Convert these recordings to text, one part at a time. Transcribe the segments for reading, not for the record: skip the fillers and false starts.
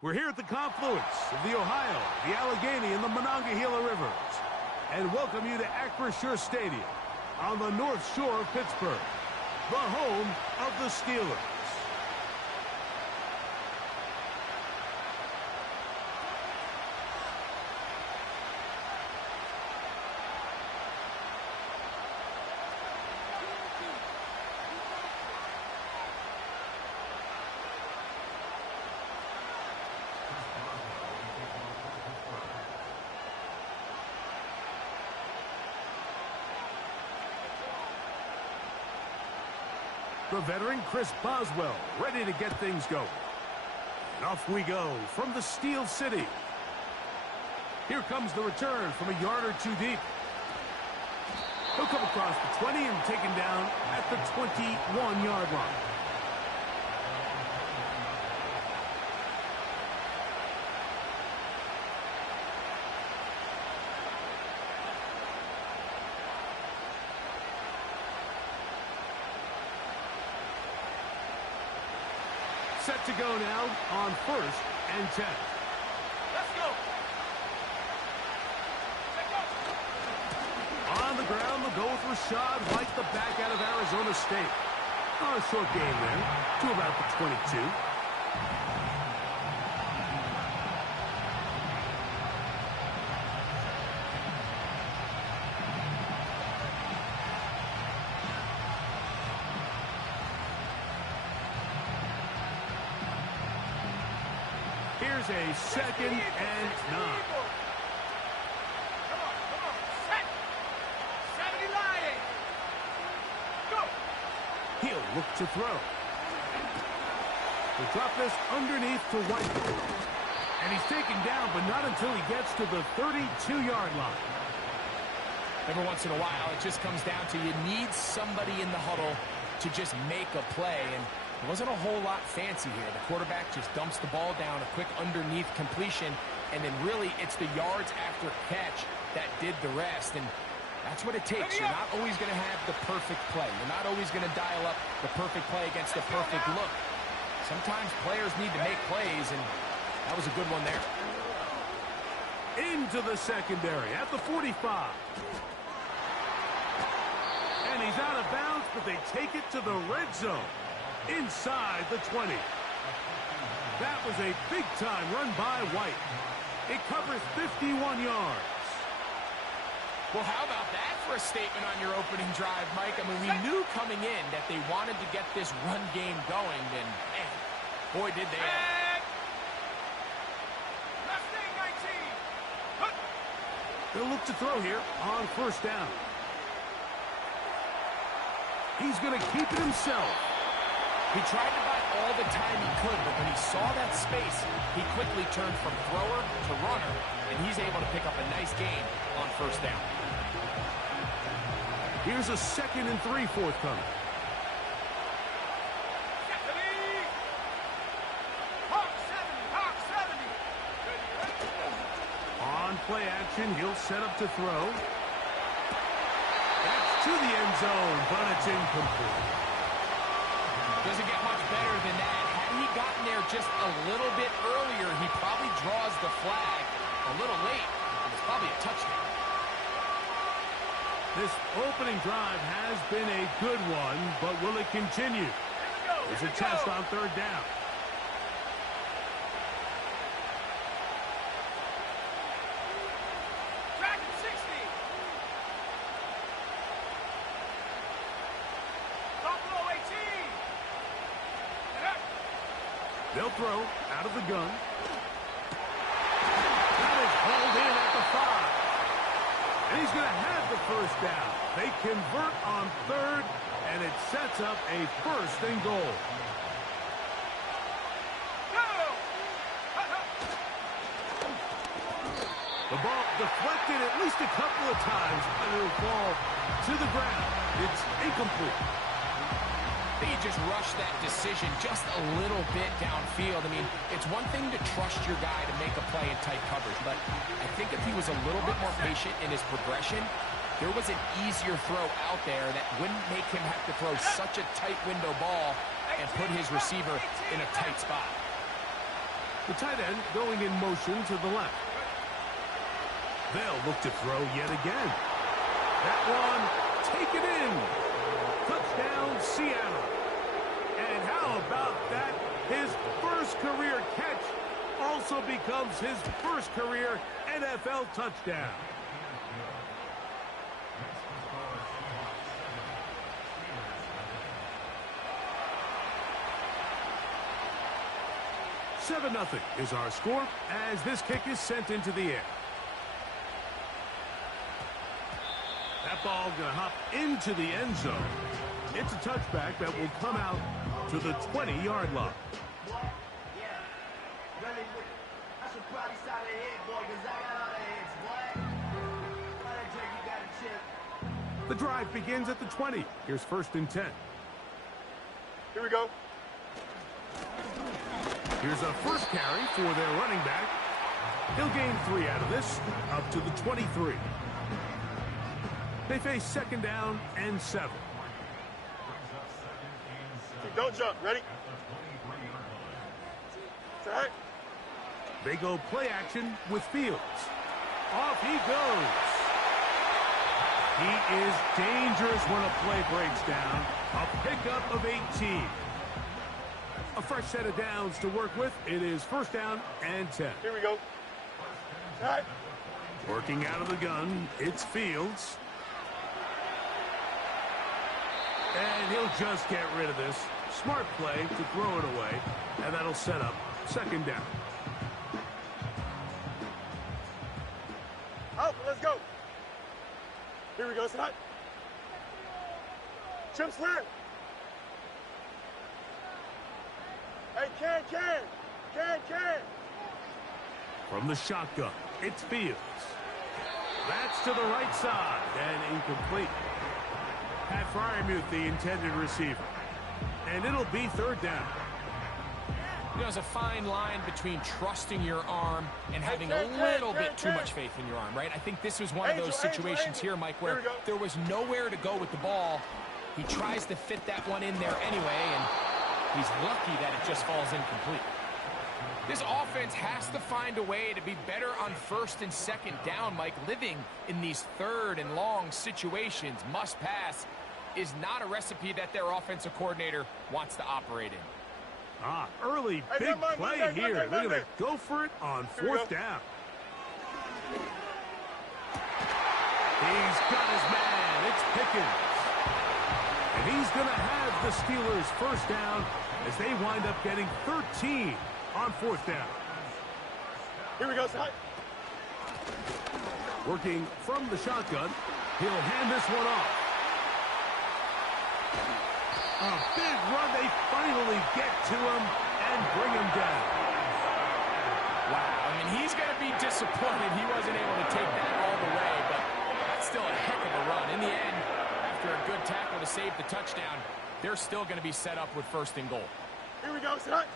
We're here at the confluence of the Ohio, the Allegheny, and the Monongahela Rivers, and welcome you to Acrisure Stadium on the North Shore of Pittsburgh, the home of the Steelers. The veteran Chris Boswell ready to get things going. And off we go from the Steel City. Here comes the return from a yard or two deep. He'll come across the 20 and taken down at the 21-yard line. Set to go now on 1st and 10. Let's go. On the ground, they'll go with Rashad White, the back out of Arizona State. Oh, a short game there to about the 22. Here's a 2nd and 9. Come on. Set. 70 line. Go. He'll look to throw. He'll drop this underneath to White. And he's taken down, but not until he gets to the 32-yard line. Every once in a while, it just comes down to you need somebody in the huddle to just make a play. And it wasn't a whole lot fancy here. The quarterback just dumps the ball down, a quick underneath completion, and then really it's the yards after catch that did the rest. And that's what it takes. You're not always going to have the perfect play. You're not always going to dial up the perfect play against the perfect look. Sometimes players need to make plays, and that was a good one there. Into the secondary at the 45. And he's out of bounds, but they take it to the red zone. Inside the 20. That was a big-time run by White. It covers 51 yards. Well, how about that for a statement on your opening drive, Mike? I mean, we knew coming in that they wanted to get this run game going, and man, boy, did they. They'll look to throw here on 1st down. He's going to keep it himself. He tried to buy all the time he could, but when he saw that space, he quickly turned from thrower to runner, and he's able to pick up a nice gain on 1st down. Here's a 2nd and 3 forthcoming. On play action, he'll set up to throw. That's to the end zone, but it's incomplete. Doesn't get much better than that. Had he gotten there just a little bit earlier, he probably draws the flag a little late. It's probably a touchdown. This opening drive has been a good one, but will it continue? There's a test on 3rd down. They'll throw out of the gun. That is hauled in at the 5. And he's going to have the 1st down. They convert on 3rd, and it sets up a 1st and goal. The ball deflected at least a couple of times, and it'll fall to the ground. It's incomplete. He just rushed that decision just a little bit downfield. I mean, it's one thing to trust your guy to make a play in tight coverage, but I think if he was a little bit more patient in his progression, there was an easier throw out there that wouldn't make him have to throw such a tight window ball and put his receiver in a tight spot. The tight end going in motion to the left. They'll look to throw yet again. That one, take it in. Touchdown, Seattle. And how about that? His first career catch also becomes his first career NFL touchdown. Seven 0 is our score as this kick is sent into the air. That ball going to hop into the end zone. It's a touchback that will come out to the 20-yard line. The drive begins at the 20. Here's 1st and 10. Here we go. Here's a first carry for their running back. He'll gain 3 out of this, up to the 23. They face 2nd down and 7. Don't jump. Ready? It's all right. They go play action with Fields. Off he goes. He is dangerous when a play breaks down. A pickup of 18. A fresh set of downs to work with. It is 1st down and 10. Here we go. All right. Working out of the gun, it's Fields. And he'll just get rid of this. Smart play to throw it away. And that'll set up 2nd down. Out, let's go. Here we go, Scott. Chip slam. Hey, can. From the shotgun, it's Fields. That's to the right side and incomplete. Pat Fryermuth, the intended receiver. And it'll be 3rd down. You know, there's a fine line between trusting your arm and having a little bit too much faith in your arm, right? I think this was one of those situations here, Mike, where there was nowhere to go with the ball. He tries to fit that one in there anyway, and he's lucky that it just falls incomplete. This offense has to find a way to be better on 1st and 2nd down, Mike. Living in these 3rd and long situations, must pass, is not a recipe that their offensive coordinator wants to operate in. Early big play here. Look at that. Go for it on 4th down. He's got his man. It's Pickens. And he's going to have the Steelers 1st down as they wind up getting 13 on 4th down. Here we go, Scott. Working from the shotgun. He'll hand this one off. A big run. They finally get to him and bring him down. Wow. I mean, he's going to be disappointed he wasn't able to take that all the way, but that's still a heck of a run. In the end, after a good tackle to save the touchdown, they're still going to be set up with 1st and goal. Here we go, Scott.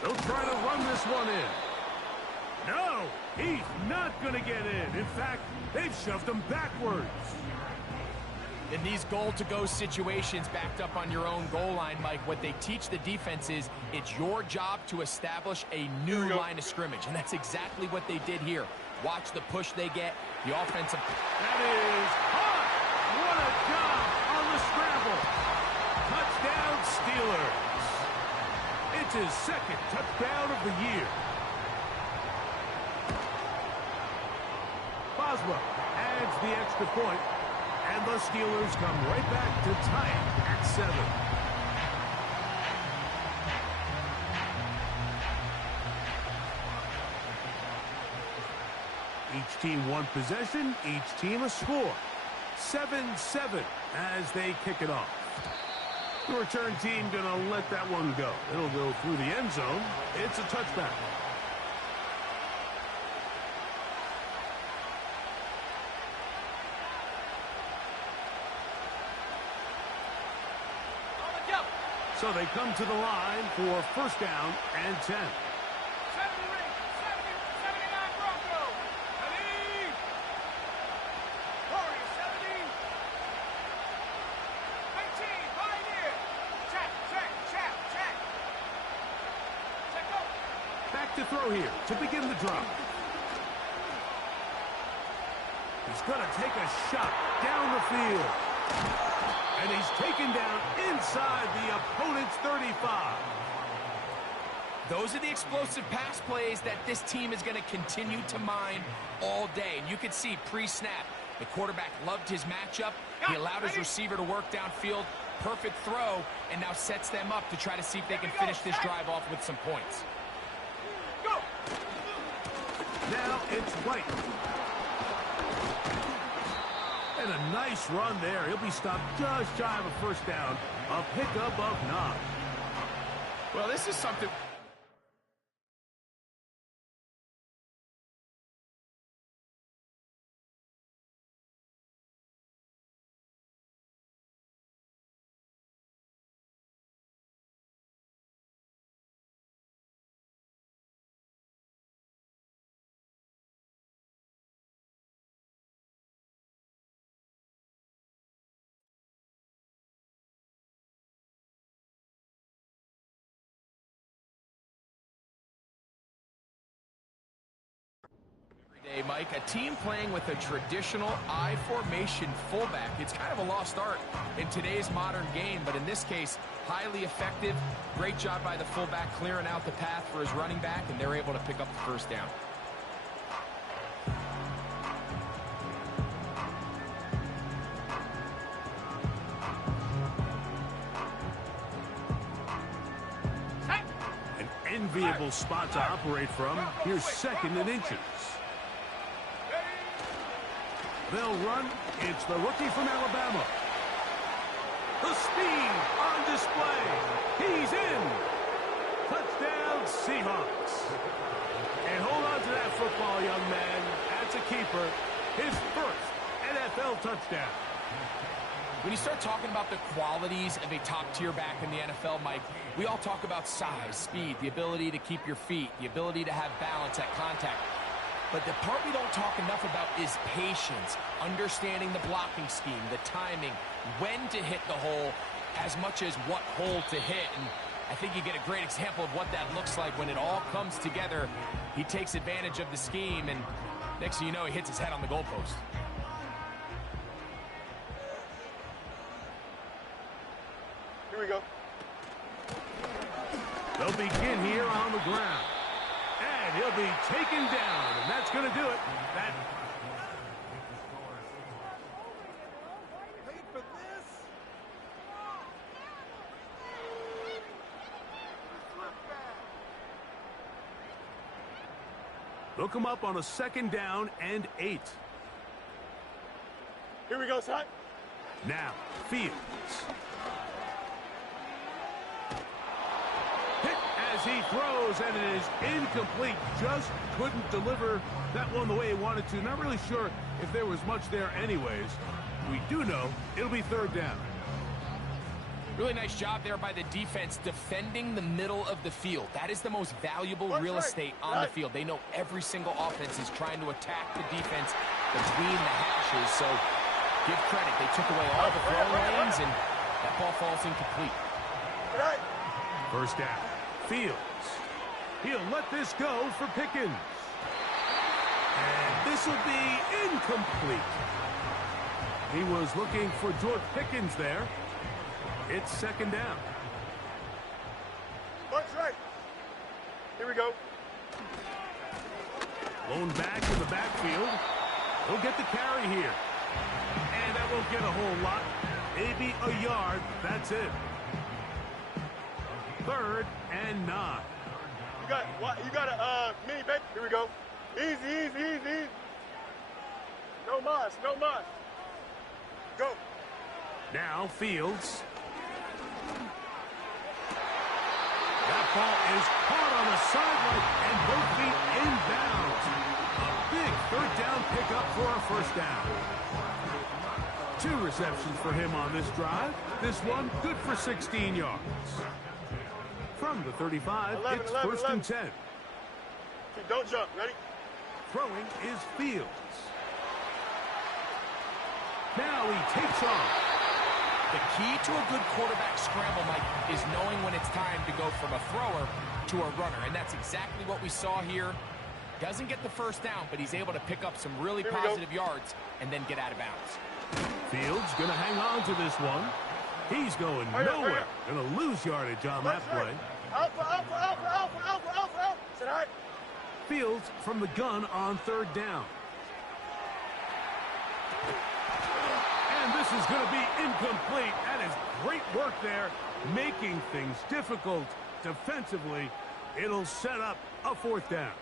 They'll try to run this one in. No, he's not going to get in. In fact, they've shoved him backwards. In these goal-to-go situations backed up on your own goal line, Mike, what they teach the defense is it's your job to establish a new line of scrimmage, and that's exactly what they did here. Watch the push they get, the offensive... That is hot! What a job on the scramble! Touchdown, Steelers! It's his 2nd touchdown of the year. Boswell adds the extra point. And the Steelers come right back to tie it at 7. Each team one possession, each team a score. 7-7 as they kick it off. The return team going to let that one go. It'll go through the end zone. It's a touchback. So they come to the line for 1st down and 10. 70 ring, 79 Broncos. Ready? Warriors, 70. 19, Pioneer. Check. Check, go. to throw here to begin the drive. He's going to take a shot down the field. And he's taken down inside the opponent's 35. Those are the explosive pass plays that this team is going to continue to mine all day. And you can see pre-snap, the quarterback loved his matchup. He allowed his receiver to work downfield. Perfect throw, and now sets them up to try to see if they can finish this drive off with some points. Go! Now it's White. And a nice run there. He'll be stopped just shy of a first down. A pickup of 9. Well, this is something... Hey, Mike, a team playing with a traditional I formation fullback. It's kind of a lost art in today's modern game, but in this case, highly effective. Great job by the fullback clearing out the path for his running back, and they're able to pick up the first down. An enviable spot to operate from. Here's 2nd and inches. They'll run. It's the rookie from Alabama. The speed on display. He's in. Touchdown, Seahawks. And hold on to that football, young man. That's a keeper. His first NFL touchdown. When you start talking about the qualities of a top-tier back in the NFL, Mike, we all talk about size, speed, the ability to keep your feet, the ability to have balance at contact. But the part we don't talk enough about is patience, understanding the blocking scheme, the timing, when to hit the hole, as much as what hole to hit. And I think you get a great example of what that looks like when it all comes together. He takes advantage of the scheme, and next thing you know, he hits his head on the goalpost. Here we go. They'll begin here on the ground. And he'll be taken down, and that's going to do it. That Wait for this. look him up on a 2nd down and 8. Here we go, son. Now, Fields. Hit as he throws, and it is incomplete. Just couldn't deliver that one the way he wanted to. Not really sure if there was much there anyways. We do know it'll be 3rd down. Really nice job there by the defense defending the middle of the field. That is the most valuable real estate on the field. They know every single offense is trying to attack the defense between the hashes. So give credit. They took away all the throwing lanes, and that ball falls incomplete. First down. Fields. He'll let this go for Pickens. And this will be incomplete. He was looking for George Pickens there. It's 2nd down. Mark's right. Here we go. Blown back in the backfield. He'll get the carry here. And that won't get a whole lot. Maybe a yard. That's it. 3rd and 9. You got a mini bank. Here we go. Easy. No mas. Go. Now Fields. That ball is caught on the sideline and both feet inbounds. A big 3rd down pickup for a 1st down. 2 receptions for him on this drive. This one good for 16 yards. From the 35, it's 1st and 10. Don't jump. Ready? Throwing is Fields. Now he takes off. The key to a good quarterback scramble, Mike, is knowing when it's time to go from a thrower to a runner, and that's exactly what we saw here. Doesn't get the first down, but he's able to pick up some really positive yards and then get out of bounds. Fields going to hang on to this one. He's going nowhere. Going to lose yardage on that play. Fields from the gun on third down. And this is going to be incomplete. That is great work there, making things difficult defensively. It'll set up a fourth down.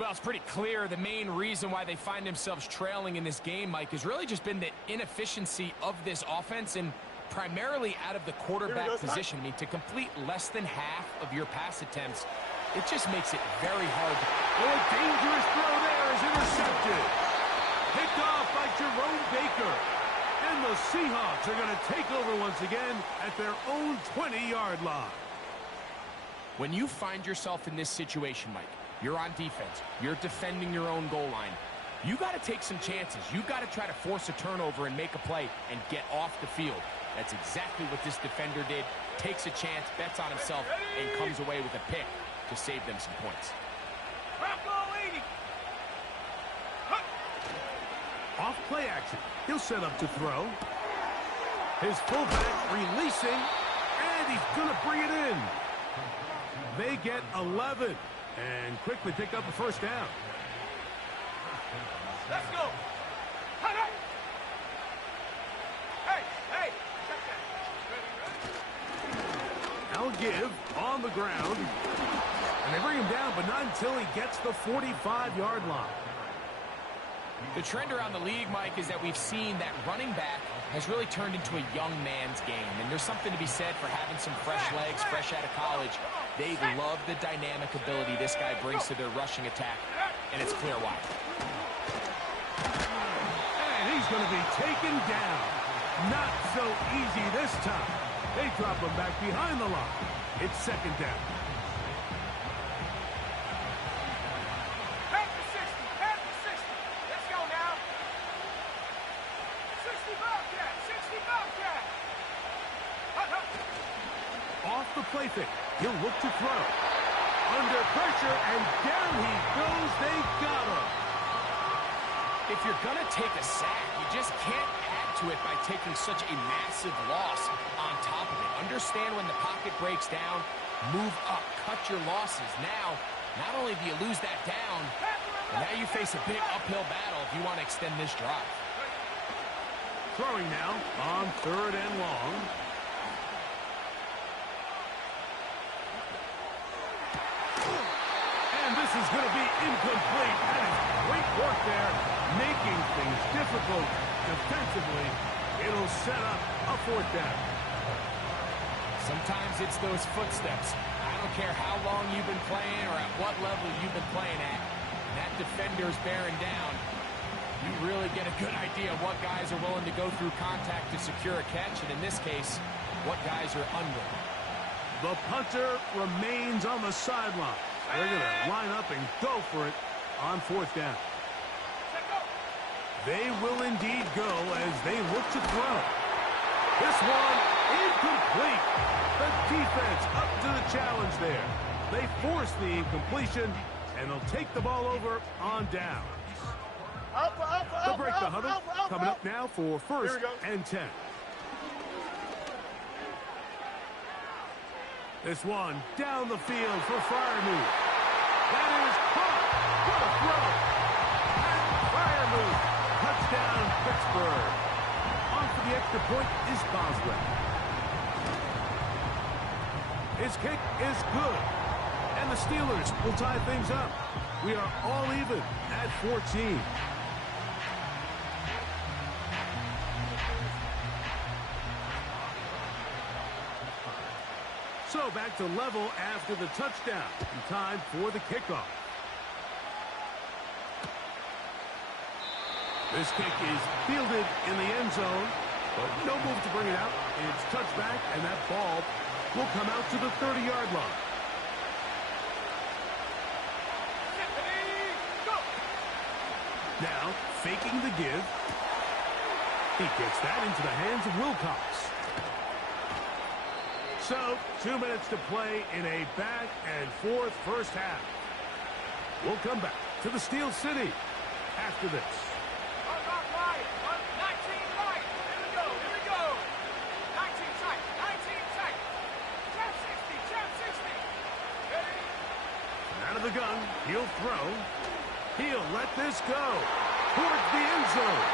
Well, it's pretty clear the main reason why they find themselves trailing in this game, Mike, has really just been the inefficiency of this offense and primarily out of the quarterback position. I mean, to complete less than half of your pass attempts, it just makes it very hard. Oh, a dangerous throw there is intercepted. Picked off by Jerome Baker. And the Seahawks are going to take over once again at their own 20-yard line. When you find yourself in this situation, Mike, you're on defense, you're defending your own goal line, you got to take some chances. You got to try to force a turnover and make a play and get off the field. That's exactly what this defender did. Takes a chance, bets on himself, and comes away with a pick to save them some points. Off play action. He'll set up to throw. His fullback releasing, and he's going to bring it in. They get 11 and quickly pick up a first down. Let's go. Hey. Now give on the ground. And they bring him down, but not until he gets the 45-yard line. The trend around the league, Mike, is that we've seen that running back has really turned into a young man's game. And there's something to be said for having some fresh legs, fresh out of college. They love the dynamic ability this guy brings to their rushing attack, and it's clear why. And he's going to be taken down. Not so easy this time. They drop him back behind the line. It's second down. Off the play fake. He'll look to throw. Under pressure, and down he goes. They got him. If you're going to take a sack, you just can't add to it by taking such a massive loss on top of it. Understand when the pocket breaks down, move up, cut your losses. Now, not only do you lose that down, but now you face a big uphill battle if you want to extend this drive. Throwing now on third and long. And this is going to be incomplete. That is great work there, making things difficult defensively. It'll set up a fourth down. Sometimes it's those footsteps. I don't care how long you've been playing or at what level you've been playing at. That defender's bearing down. You really get a good idea of what guys are willing to go through contact to secure a catch, and in this case, what guys are under. The punter remains on the sideline. They're going to line up and go for it on fourth down. They will indeed go as they look to throw. This one incomplete. The defense up to the challenge there. They force the incompletion, and they'll take the ball over on down. They'll break the huddle. Coming up now for first and 10. This one down the field for Freiermuth. That is caught. What a throw. And Freiermuth. Touchdown, Pittsburgh. On for the extra point is Boswell. His kick is good. And the Steelers will tie things up. We are all even at 14. So back to level after the touchdown. In time for the kickoff. This kick is fielded in the end zone, but no move to bring it out. It's touchback, and that ball will come out to the 30-yard line. Now, faking the give. He gets that into the hands of Wilcox. So, 2 minutes to play in a back-and-forth first half. We'll come back to the Steel City after this. 19 right. Here we go. 19 tight. 19 tight. Jab 60. Ready? Out of the gun, he'll throw. He'll let this go towards the end zone.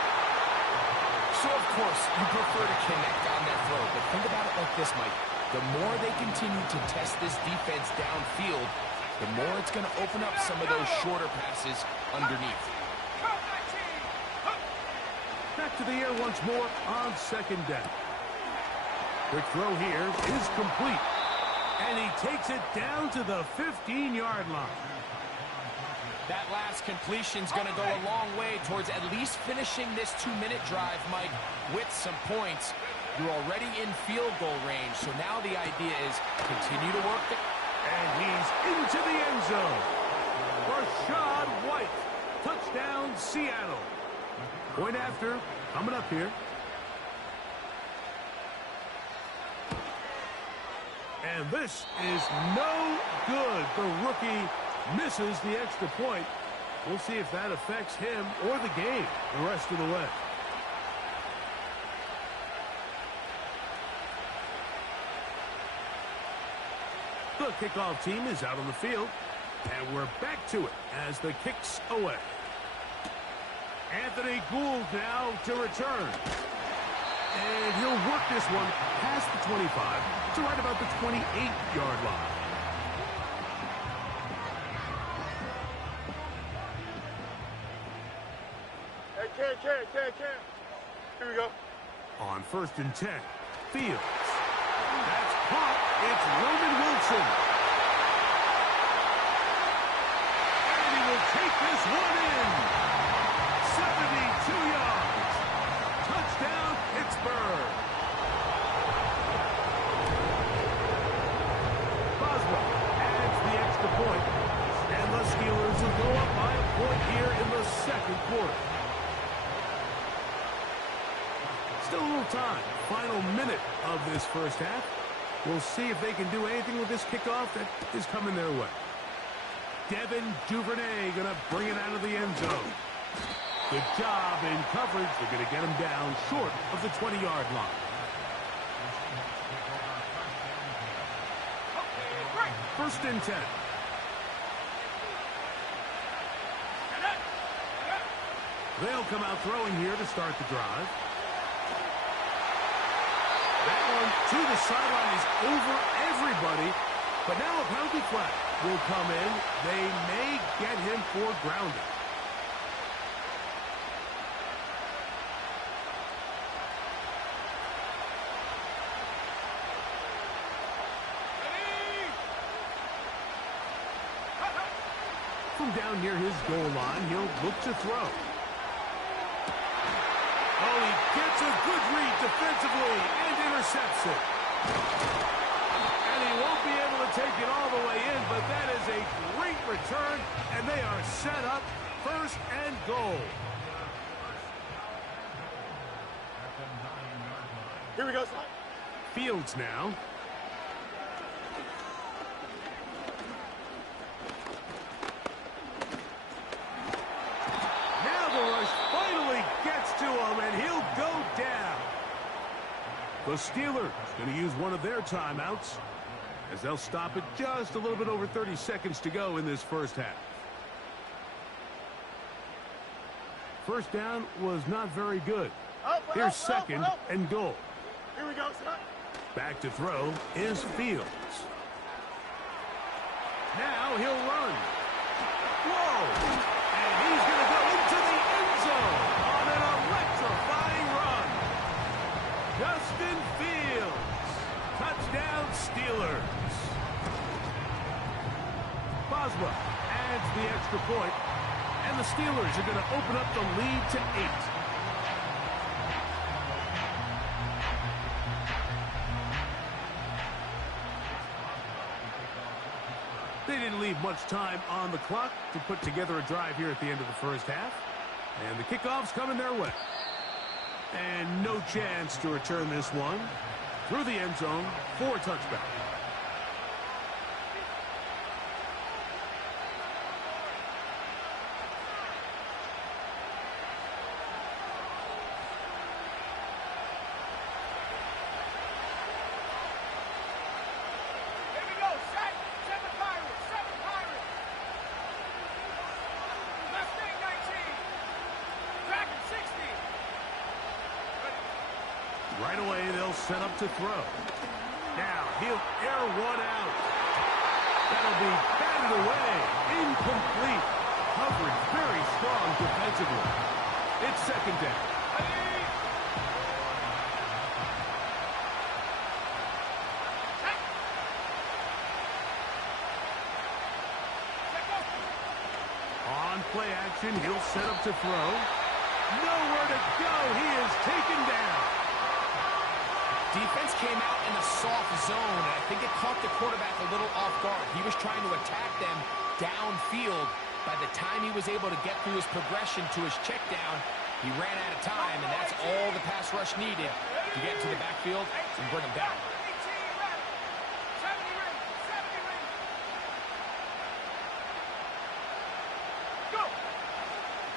So, of course, you prefer to connect on that throw, but think about it like this, Mike. The more they continue to test this defense downfield, the more it's going to open up some of those shorter passes underneath. Back to the air once more on second down. Quick throw here is complete. And he takes it down to the 15-yard line. That last completion's going to go a long way towards at least finishing this 2-minute drive, Mike, with some points. You're already in field goal range, so now the idea is continue to work the... And he's into the end zone. Rashad White. Touchdown, Seattle. Point after, coming up here. And this is no good. The rookie misses the extra point. We'll see if that affects him or the game the rest of the way. The kickoff team is out on the field, and we're back to it as the kick's away. Anthony Gould now to return. And he'll work this one past the 25 to right about the 28-yard line. Hey, Cam. Here we go. On 1st and 10, Fields. That's caught. It's Roman Wilson. And he will take this one in. 72 yards. Touchdown, Pittsburgh. Boswell adds the extra point. And the Steelers will go up by a point here in the second quarter. Still a little time. Final minute of this first half. We'll see if they can do anything with this kickoff that is coming their way. Devin Duvernay going to bring it out of the end zone. Good job in coverage. They're going to get him down short of the 20-yard line. First and 10. They'll come out throwing here to start the drive. That one to the sideline is over everybody. But now a penalty flag will come in. They may get him for grounding. From down near his goal line, he'll look to throw. Oh, he gets a good read defensively and intercepts it. And he won't be able to take it all the way in, but that is a great return, and they are set up 1st and goal. Here we go, son. Fields now. And he'll go down. The Steelers going to use one of their timeouts as they'll stop it just a little bit over 30 seconds to go in this first half. First down was not very good. Here's 2nd and goal. Here we go, son. Back to throw is Fields. Now he'll run. Whoa! And he's going to go into the end zone on an electrifying run. Justin Fields. Touchdown, Steelers. Boswell adds the extra point, and the Steelers are going to open up the lead to 8. They didn't leave much time on the clock to put together a drive here at the end of the first half. And the kickoff's coming their way. And no chance to return this one. Through the end zone for a touchback. Here we go. Set. Seven Pirates. Seven Pirates. Mustang 19. Dragon 60. Right away, they'll set up to throw. Now, he'll air one out. That'll be batted away. Incomplete. Coverage very strong defensively. It's second down. On play action, he'll set up to throw. Nowhere to go. He is taken down. Defense came out in a soft zone, and I think it caught the quarterback a little off guard. He was trying to attack them downfield. By the time he was able to get through his progression to his check down, he ran out of time, and that's all the pass rush needed to get to the backfield and bring him down. 18 ready. 70 ready. 70 ready. Go.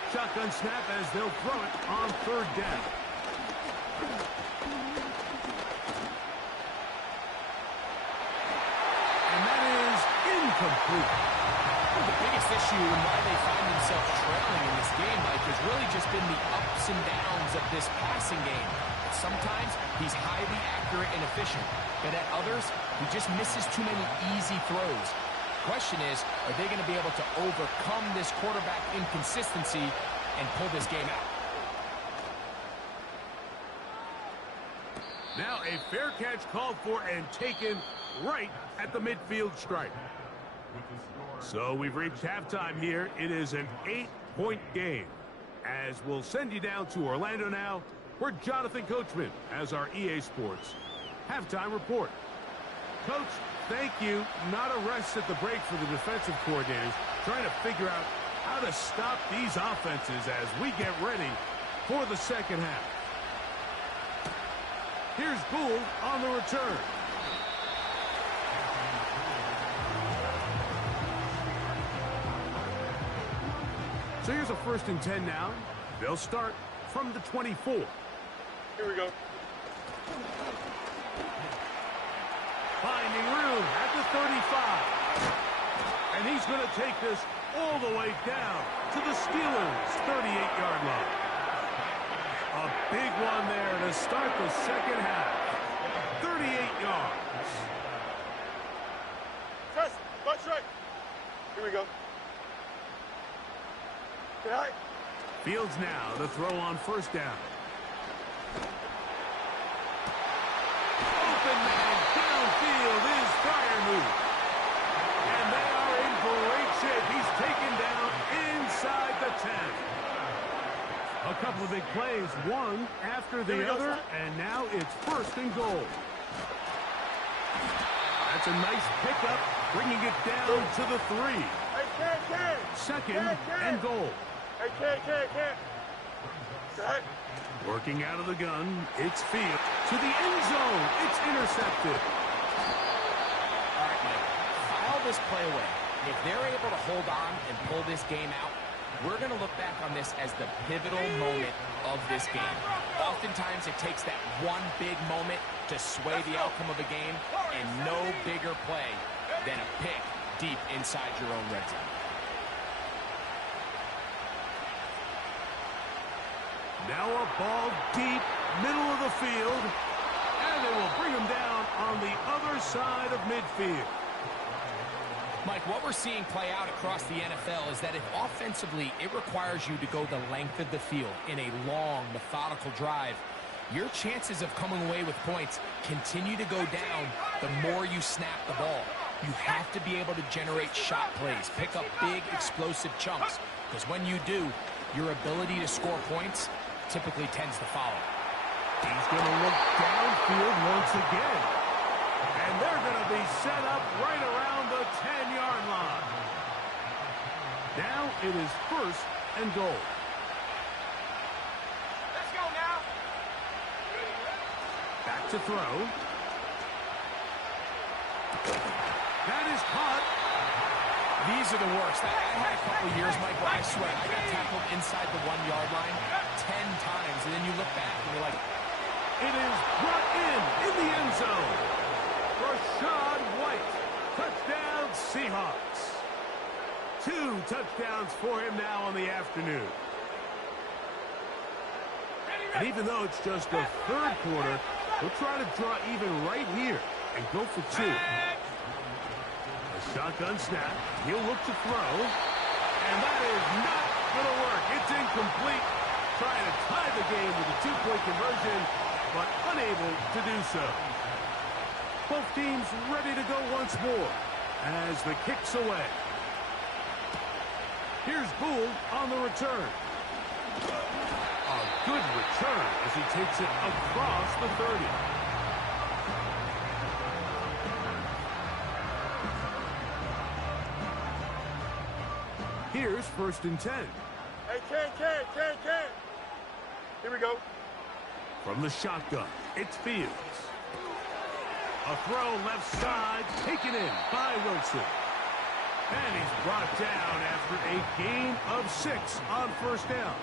Shotgun snap as they'll throw it on third down. And that is incomplete. The biggest issue and why they find themselves trailing in this game, Mike, has really just been the ups and downs of this passing game. Sometimes he's highly accurate and efficient, but at others, he just misses too many easy throws. The question is, are they going to be able to overcome this quarterback inconsistency and pull this game out? Now a fair catch called for and taken right at the midfield stripe. So we've reached halftime here. It is an 8-point game. As we'll send you down to Orlando now, where Jonathan Coachman has our EA Sports halftime report. Coach, thank you. Not a rest at the break for the defensive coordinators, trying to figure out how to stop these offenses as we get ready for the second half. Here's Gould on the return. So here's a 1st and 10 now. They'll start from the 24. Here we go. Finding room at the 35. And he's going to take this all the way down to the Steelers' 38-yard line. A big one there to start the second half. 38 yards. Press. Butt straight. Here we go. Good eye. Fields now to throw on 1st down. Open man downfield is Freiermuth. And they are in great shape. He's taken down inside the 10. A couple of big plays, one after the other, and now it's 1st and goal. That's a nice pickup, bringing it down to the 3. Hey, Second and goal. Hey, set. Working out of the gun, it's Field to the end zone. It's intercepted. All right, Mike, file this play away. If they're able to hold on and pull this game out, we're going to look back on this as the pivotal moment of this game. Oftentimes, it takes that one big moment to sway the outcome of a game, and no bigger play than a pick deep inside your own red zone. Now a ball deep, middle of the field, and they will bring him down on the other side of midfield. Mike, what we're seeing play out across the NFL is that if offensively it requires you to go the length of the field in a long, methodical drive, your chances of coming away with points continue to go down the more you snap the ball. You have to be able to generate shot plays, pick up big, explosive chunks, because when you do, your ability to score points typically tends to follow. He's going to look downfield once again. And they're going to be set up right around the 10-yard line. Now it is 1st and goal. Let's go now. to throw. That is caught. These are the worst. I had a couple years, Mike, where I swear I got tackled inside the 1-yard line 10 times, and then you look back and you're like, it is brought in the end zone. Rashad White, touchdown Seahawks. 2 touchdowns for him now on the afternoon. And even though it's just the third quarter, we'll try to draw even right here and go for 2. A shotgun snap. He'll look to throw. And that is not going to work. It's incomplete. Trying to tie the game with a 2-point conversion, but unable to do so. Both teams ready to go once more as the kick's away. Here's Gould on the return. A good return as he takes it across the 30. Here's 1st and 10. Hey, Ken. Here we go. From the shotgun, it's Fields. A throw left side, taken in by Wilson. And he's brought down after a gain of 6 on 1st down.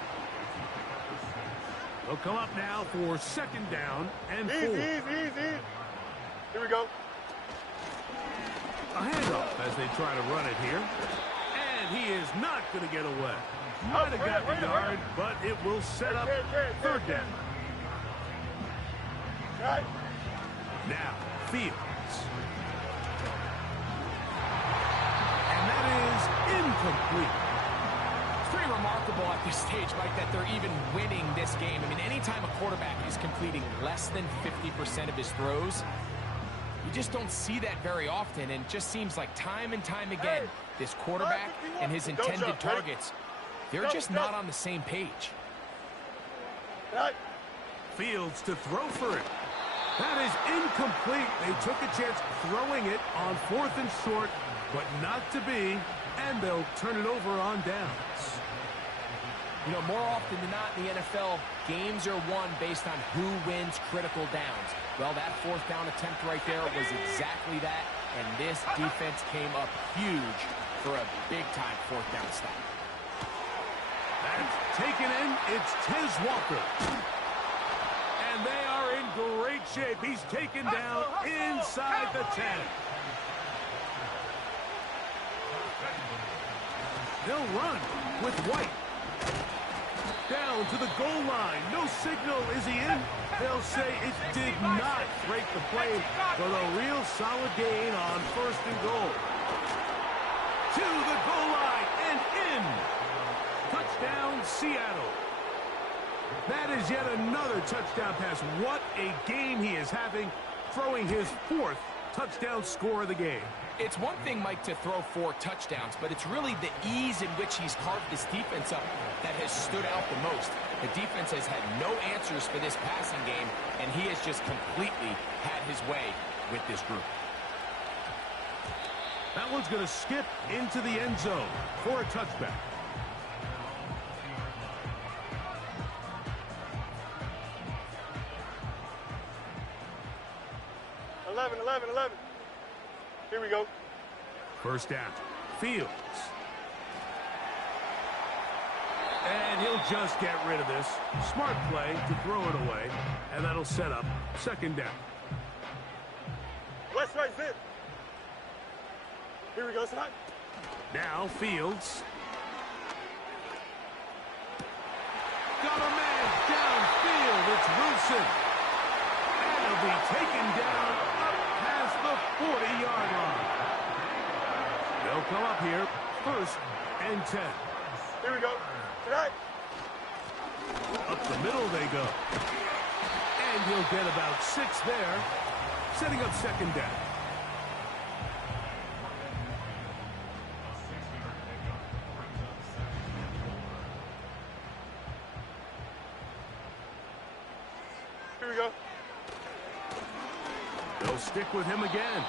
They'll come up now for 2nd down and 4. Easy. Here we go. A handoff as they try to run it here. And he is not going to get away. Might have got the yard, but it will set up 3rd down. Right. Now, Fields. And that is incomplete. it's pretty remarkable at this stage, Mike, that they're even winning this game. I mean, anytime a quarterback is completing less than 50% of his throws, you just don't see that very often, and it just seems like time and time again, this quarterback and his intended targets, they're just not on the same page. Fields to throw for it. That is incomplete. They took a chance throwing it on 4th and short, but not to be, and they'll turn it over on downs. You know, more often than not in the NFL, games are won based on who wins critical downs. Well, that 4th down attempt right there was exactly that, and this defense came up huge for a big-time 4th down stop. That's taken in. It's Tez Walker. And they are in great shape. He's taken down inside the 10. They'll run with White. Down to the goal line. No signal. Is he in? They'll say it did not break the play, but a real solid gain on 1st and goal. To the goal line and in. Touchdown, Seattle. That is yet another touchdown pass. What a game he is having, throwing his 4th touchdown score of the game. It's one thing, Mike, to throw 4 touchdowns, but it's really the ease in which he's carved this defense up that has stood out the most. The defense has had no answers for this passing game, and he has just completely had his way with this group. That one's going to skip into the end zone for a touchback. Eleven. Here we go. 1st down. Fields. And he'll just get rid of this. Smart play to throw it away. And that'll set up 2nd down. West right zip. Here we go, son. Now Fields. Got a man downfield. It's Wilson. And he'll be taken down up past the 40-yard line. They'll come up here, 1st and 10. Here we go. Tonight. Up the middle they go. And he'll get about 6 there, setting up 2nd down. Here we go. They'll stick with him again.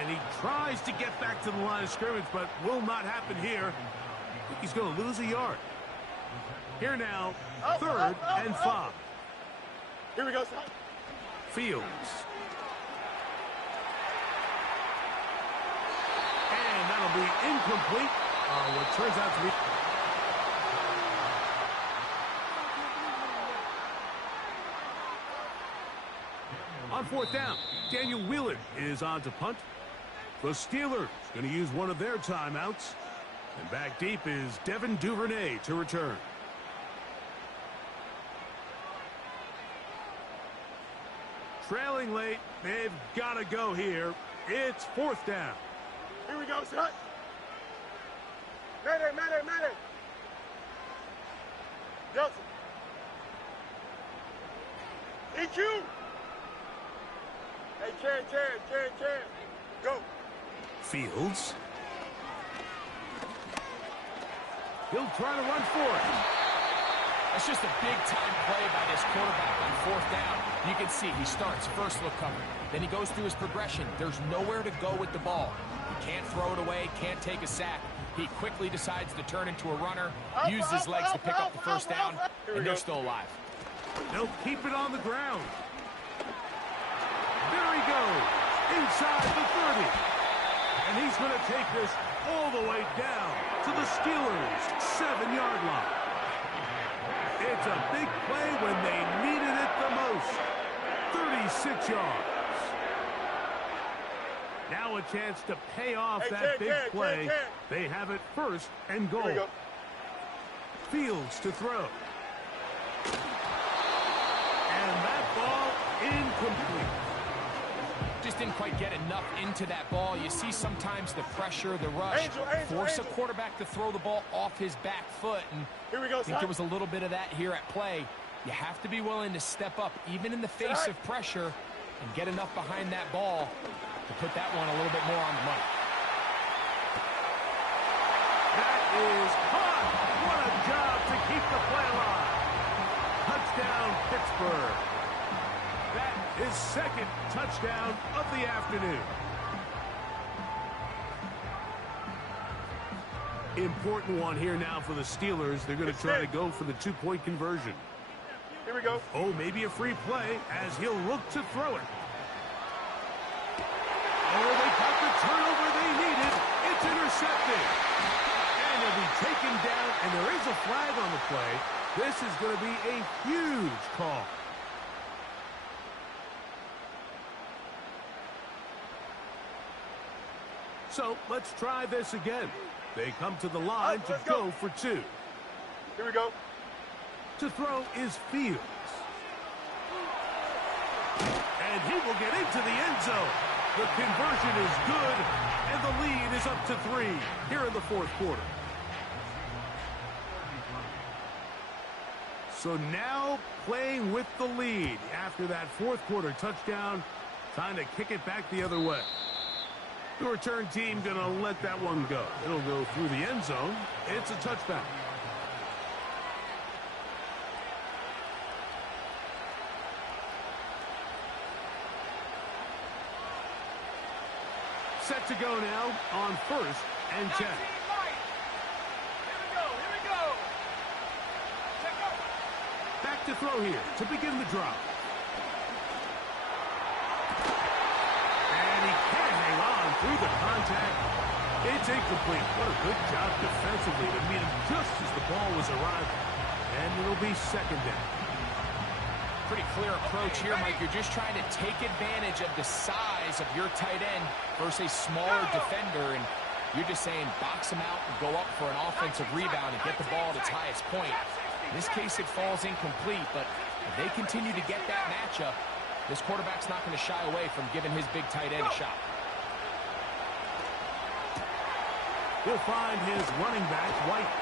And he tries to get back to the line of scrimmage, but will not happen here. I think he's going to lose a yard. Here now, 3rd and 5. Here we go, son. Fields. And that'll be incomplete. What turns out to be... On fourth down, Daniel Wheelan is on to punt. The Steelers going to use one of their timeouts. And back deep is Devin Duvernay to return. Trailing late, they've got to go here. It's fourth down. Here we go, son. Mayday, mayday, mayday. Johnson. EQ. Hey, Chan. Go. Fields. He'll try to run for it. That's just a big-time play by this quarterback on fourth down. You can see he starts first look cover. Then he goes through his progression. There's nowhere to go with the ball. He can't throw it away, can't take a sack. He quickly decides to turn into a runner, use his legs to pick up the first down, and they're still alive. They'll keep it on the ground. There he goes, inside the 30. And he's going to take this all the way down to the Steelers' 7-yard line. It's a big play when they needed it the most. 36 yards. Now a chance to pay off that big play. They have it first and goal. Fields to throw. And that ball incomplete. Just didn't quite get enough into that ball. You see sometimes the pressure, the rush, force a quarterback to throw the ball off his back foot. And I think there was a little bit of that here at play. You have to be willing to step up, even in the face of pressure, and get enough behind that ball to put that one a little bit more on the money. That is caught. What a job to keep the play alive. Touchdown, Pittsburgh. That is second touchdown of the afternoon. Important one here now for the Steelers. They're going to try to go for the two-point conversion. Here we go. Oh, maybe a free play as he'll look to throw it. Oh, they got the turnover they needed. It's intercepted. And he'll be taken down, and there is a flag on the play. This is going to be a huge call. So let's try this again. They come to the line to go for two. Here we go. To throw is Fields. And he will get into the end zone. The conversion is good, and the lead is up to 3 here in the fourth quarter. So now playing with the lead after that fourth quarter touchdown, trying to kick it back the other way. The return team going to let that one go. It'll go through the end zone. It's a touchback. Set to go now on first and 10. Here we go. Check out. Back to throw here to begin the drop. And he can't hang on through the contact. It's incomplete. What a good job defensively to meet him just as the ball was arriving. And it'll be second down. Pretty clear approach here, Mike. You're just trying to take advantage of the size of your tight end versus a smaller defender, and you're just saying box him out and go up for an offensive rebound and get the ball at its highest point. In this case, it falls incomplete, but if they continue to get that matchup, this quarterback's not going to shy away from giving his big tight end a shot. We'll find his running back, White.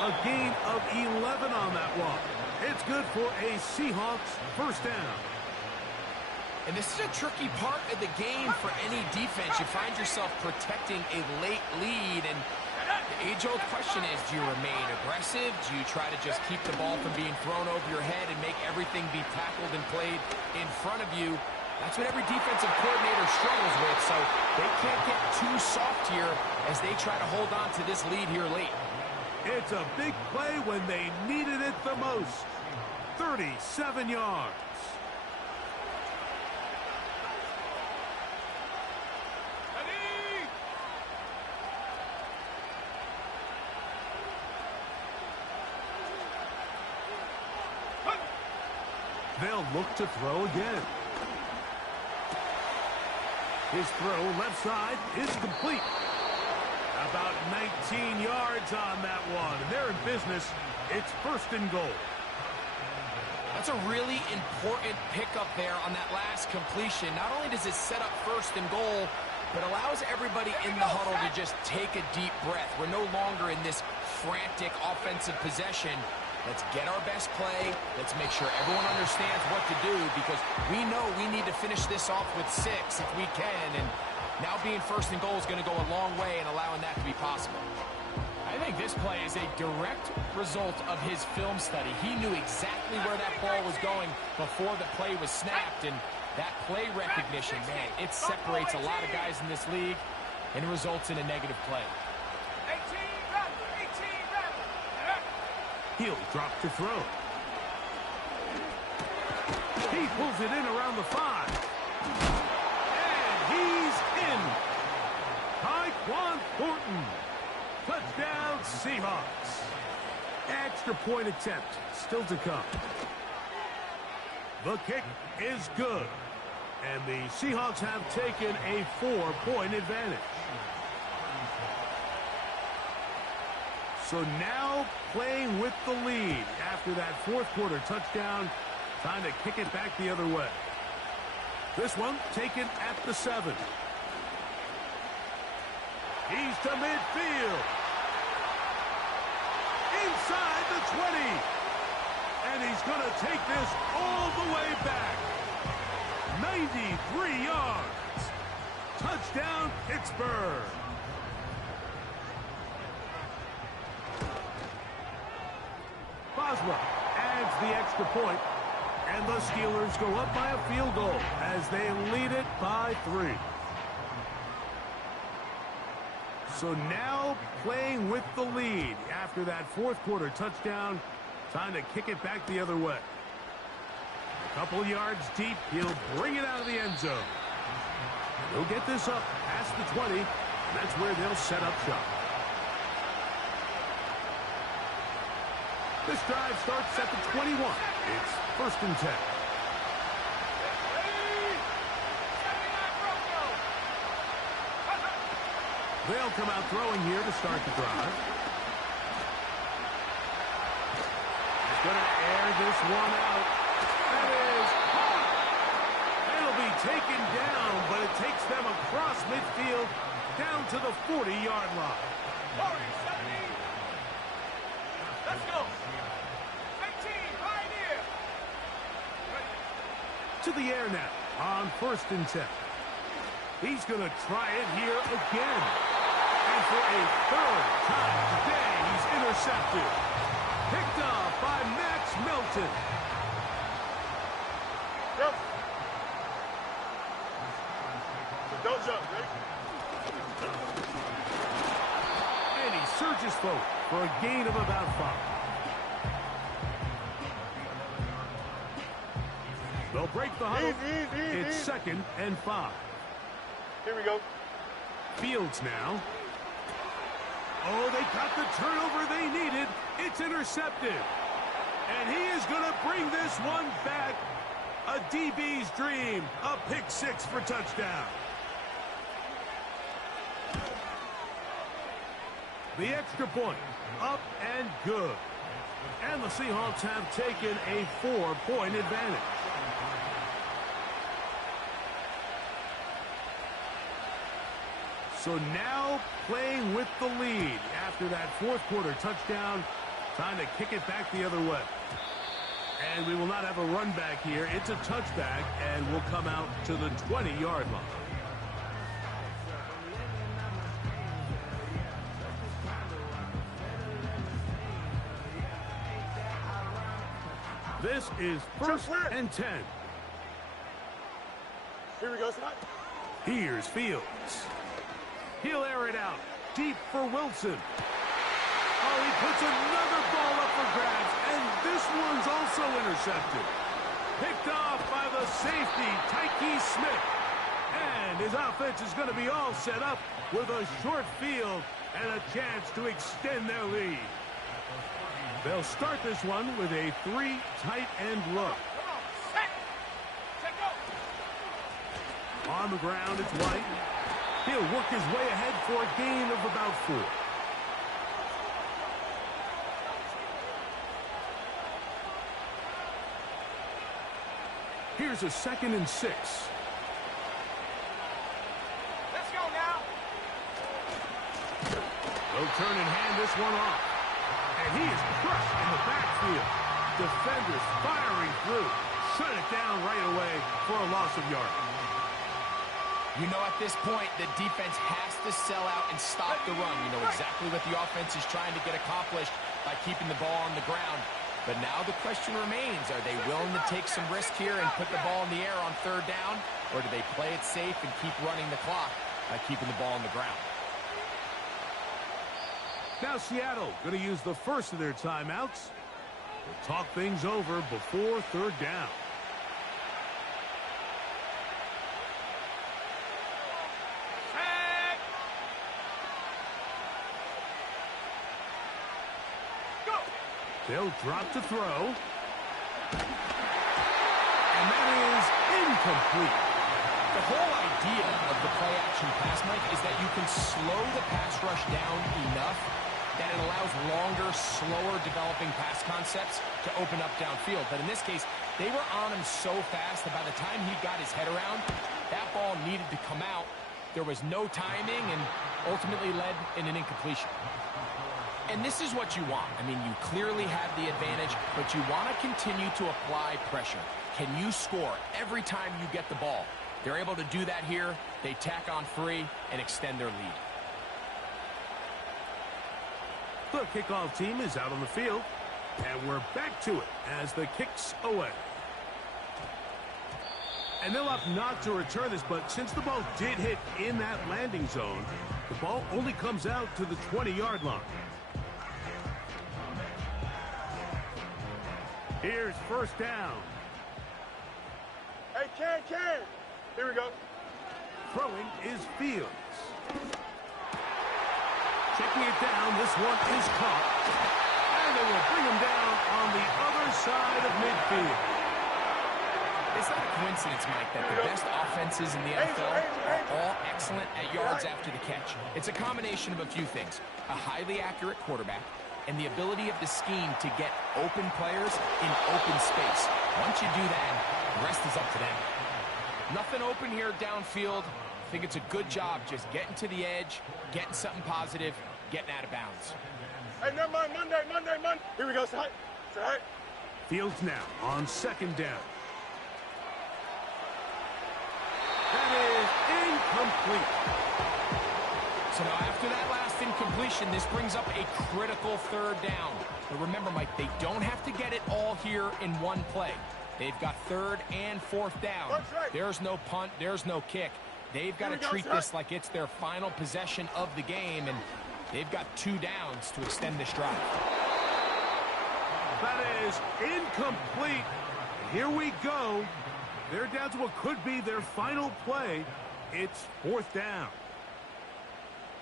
A gain of 11 on that one. It's good for a Seahawks first down. And this is a tricky part of the game for any defense. You find yourself protecting a late lead, and the age-old question is, do you remain aggressive? Do you try to just keep the ball from being thrown over your head and make everything be tackled and played in front of you? That's what every defensive coordinator struggles with, so they can't get too soft here as they try to hold on to this lead here late. It's a big play when they needed it the most. 37 yards. They'll look to throw again. His throw left side is complete. About 19 yards on that one. And they're in business. It's 1st and goal. That's a really important pickup there on that last completion. Not only does it set up 1st and goal, but allows everybody in the huddle to just take a deep breath. We're no longer in this frantic offensive possession. Let's get our best play. Let's make sure everyone understands what to do, because we know we need to finish this off with 6 if we can. And now being 1st and goal is going to go a long way in allowing that to be possible. I think this play is a direct result of his film study. He knew exactly where that ball was going before the play was snapped, and that play recognition, man, it separates a lot of guys in this league, and it results in a negative play. 18 He'll drop to throw. He pulls it in around the 5. And he's in. Tyquan Thornton. Touchdown, Seahawks. Extra point attempt still to come. The kick is good. And the Seahawks have taken a 4-point advantage. So now playing with the lead after that 4th quarter touchdown. Time to kick it back the other way. This one taken at the 7. He's to midfield. Inside the 20. And he's going to take this all the way back. 93 yards. Touchdown, Pittsburgh. Boswell adds the extra point, and the Steelers go up by a field goal as they lead it by 3. So now playing with the lead after that 4th quarter touchdown. Time to kick it back the other way. A couple yards deep, he'll bring it out of the end zone. He'll get this up past the 20, and that's where they'll set up shop. This drive starts at the 21. It's 1st and 10. They'll come out throwing here to start the drive. He's going to air this one out. That is caught. It'll be taken down, but it takes them across midfield down to the 40-yard line. 40, 70. Let's go. 18, right here. To the air now on 1st and 10. He's going to try it here again. And for a 3rd time today, he's intercepted. Picked off by Max Melton. Yep. Don't jump, ready? And he surges forward for a gain of about 5. They'll break the huddle. It's 2nd and 5. Here we go. Fields now. Oh, they got the turnover they needed. It's intercepted. And he is going to bring this one back. A DB's dream. A pick 6 for touchdown. The extra point. Up and good. And the Seahawks have taken a 4-point advantage. So now playing with the lead after that 4th quarter touchdown. Time to kick it back the other way. And we will not have a run back here. It's a touchback, and we'll come out to the 20-yard line. This is 1st and 10. Here we go, son. Here's Fields. He'll air it out. Deep for Wilson. Oh, he puts another ball up for grabs, and this one's also intercepted. Picked off by the safety, Tyke Smith. And his offense is going to be all set up with a short field and a chance to extend their lead. They'll start this one with a 3 tight end look. On the ground, it's White. He'll work his way ahead for a gain of about 4. Here's a 2nd and 6. Let's go now. They'll turn and hand this one off. And he is crushed in the backfield. Defenders firing through. Shut it down right away for a loss of yards. You know, at this point, the defense has to sell out and stop the run. You know exactly what the offense is trying to get accomplished by keeping the ball on the ground. But now the question remains, are they willing to take some risk here and put the ball in the air on 3rd down? Or do they play it safe and keep running the clock by keeping the ball on the ground? Now Seattle going to use the first of their timeouts. They'll talk things over before 3rd down. They'll drop to throw. And that is incomplete. The whole idea of the play-action pass, Mike, is that you can slow the pass rush down enough that it allows longer, slower developing pass concepts to open up downfield. But in this case, they were on him so fast that by the time he got his head around, that ball needed to come out. There was no timing and ultimately led in an incompletion. And this is what you want. I mean, you clearly have the advantage, but you want to continue to apply pressure. Can you score every time you get the ball? They're able to do that here. They tack on 3 and extend their lead. The kickoff team is out on the field, and we're back to it as the kick's away. And they'll opt not to return this, but since the ball did hit in that landing zone, the ball only comes out to the 20-yard line. Here's 1st down. Hey, Ken. Here we go. Throwing is Fields. Checking it down, this one is caught. And they will bring him down on the other side of midfield. It's not a coincidence, Mike, that the best offenses in the NFL are all excellent at yards after the catch. It's a combination of a few things. A highly accurate quarterback, and the ability of the scheme to get open players in open space. Once you do that, the rest is up to them. Nothing open here downfield. I think it's a good job just getting to the edge, getting something positive, getting out of bounds. Hey, never mind, Monday. Here we go, Side. Fields now on 2nd down. That is incomplete. So now after that last incompletion, this brings up a critical 3rd down. But remember, Mike, they don't have to get it all here in one play. They've got 3rd and 4th down. Right. There's no punt. There's no kick. They've got to treat this like it's their final possession of the game, and they've got 2 downs to extend this drive. That is incomplete. Here we go. They're down to what could be their final play. It's 4th down.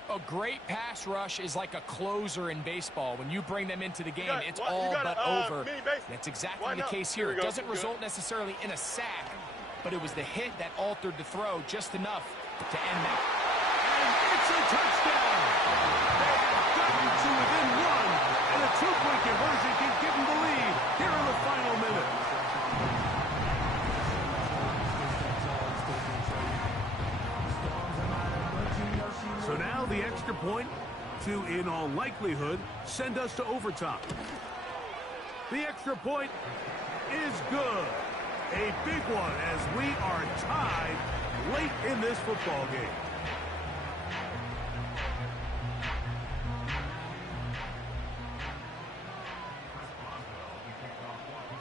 A great pass rush is like a closer in baseball. When you bring them into the game, it's all but over. That's exactly the case here. It doesn't result necessarily in a sack, but it was the hit that altered the throw just enough to end that. And it's a touchdown. They have gotten to within 1, and a 2-point conversion can give them the lead here in the final minute. So now the extra point to, in all likelihood, send us to overtime. The extra point is good. A big one as we are tied late in this football game.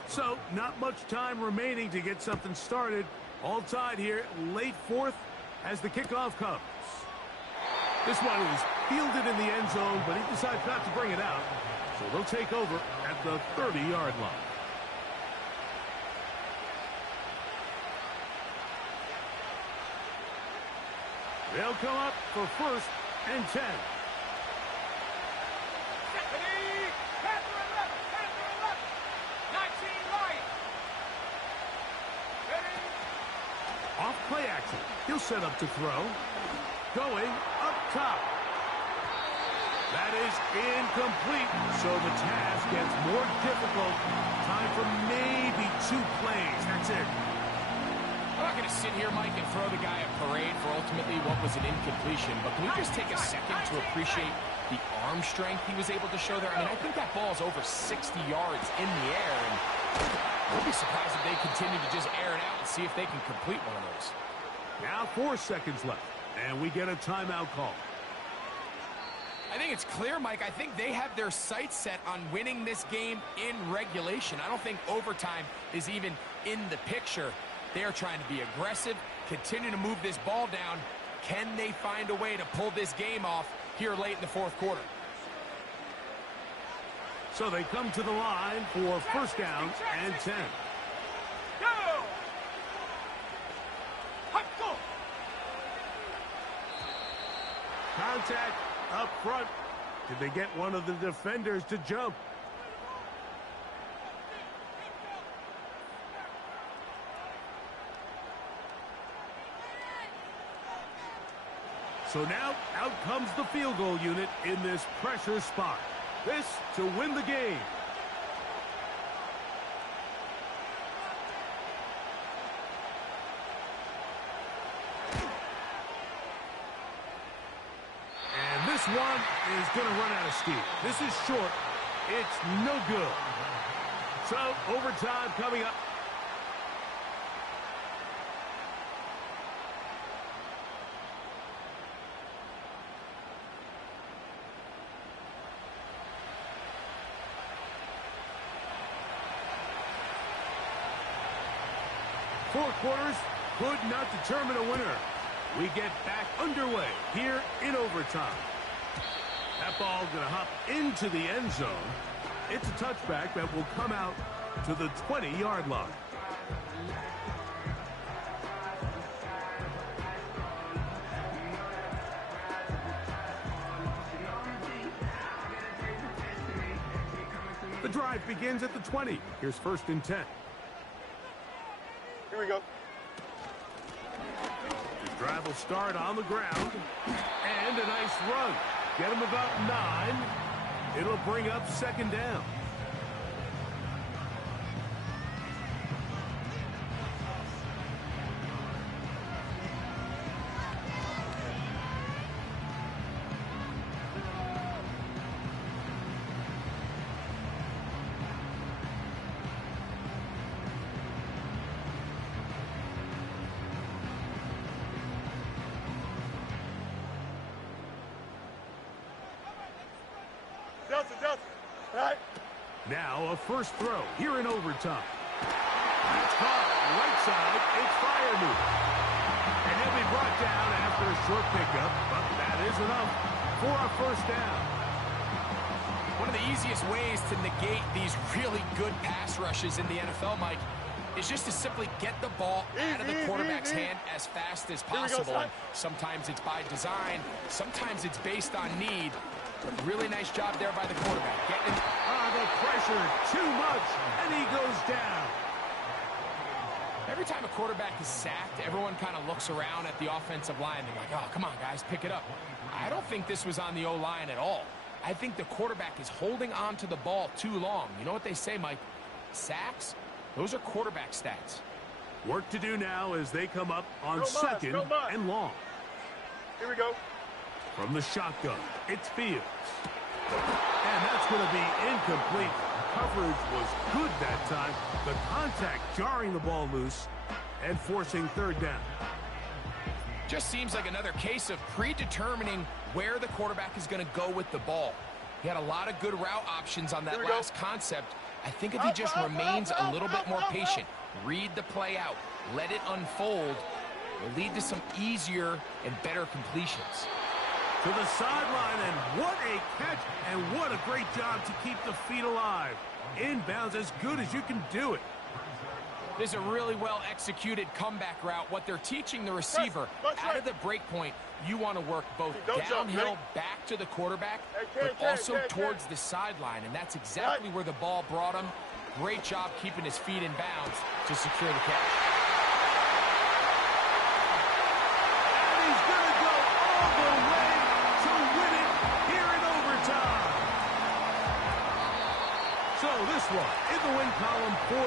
So, not much time remaining to get something started. All tied here, late 4th as the kickoff comes. This one is fielded in the end zone, but he decides not to bring it out. So they'll take over at the 30-yard line. They'll come up for 1st and 10. Off play action. He'll set up to throw. Going up top. That is incomplete. So the task gets more difficult. Time for maybe 2 plays. That's it. I'm not going to sit here, Mike, and throw the guy a parade for ultimately what was an incompletion, but can we just take a second to appreciate the arm strength he was able to show there? I mean, I think that ball is over 60 yards in the air, and I'll be surprised if they continue to just air it out and see if they can complete one of those. Now 4 seconds left, and we get a timeout call. I think it's clear, Mike. I think they have their sights set on winning this game in regulation. I don't think overtime is even in the picture. They are trying to be aggressive, continue to move this ball down. Can they find a way to pull this game off here late in the 4th quarter? So they come to the line for first down and 10. Go! Hot go! Contact up front. Did they get one of the defenders to jump? So now out comes the field goal unit in this pressure spot. This to win the game. And this one is going to run out of steam. This is short. It's no good. So overtime coming up. Four quarters could not determine a winner. We get back underway here in overtime. That ball going to hop into the end zone. It's a touchback that will come out to the 20-yard line. The drive begins at the 20. Here's 1st and 10. Here we go. The drive will start on the ground. And a nice run. Get him about 9. It'll bring up 2nd down. Right. Now a first throw here in overtime. That's caught right side. It's fire move. And he'll be brought down after a short pickup, but that is enough for a first down. One of the easiest ways to negate these really good pass rushes in the NFL, Mike, is just to simply get the ball out of the quarterback's hand as fast as possible. Sometimes it's by design. Sometimes it's based on need. But really nice job there by the quarterback. Getting the pressure too much, and he goes down. Every time a quarterback is sacked, everyone kind of looks around at the offensive line. They're like, oh, come on, guys, pick it up. I don't think this was on the O-line at all. I think the quarterback is holding on to the ball too long. You know what they say, Mike? Sacks, those are quarterback stats. Work to do now as they come up on 2nd and long. Here we go. From the shotgun, it's Fields. And that's going to be incomplete. Coverage was good that time. The contact jarring the ball loose and forcing 3rd down. Just seems like another case of predetermining where the quarterback is going to go with the ball. He had a lot of good route options on that last concept. I think if he just remains a little bit more patient, read the play out, let it unfold, it will lead to some easier and better completions. To the sideline, and what a catch, and what a great job to keep the feet alive. Inbounds as good as you can do it. This is a really well-executed comeback route. What they're teaching the receiver, out of the break point, you want to work both downhill back to the quarterback, but also towards the sideline, and that's exactly where the ball brought him. Great job keeping his feet in bounds to secure the catch. one in the win column for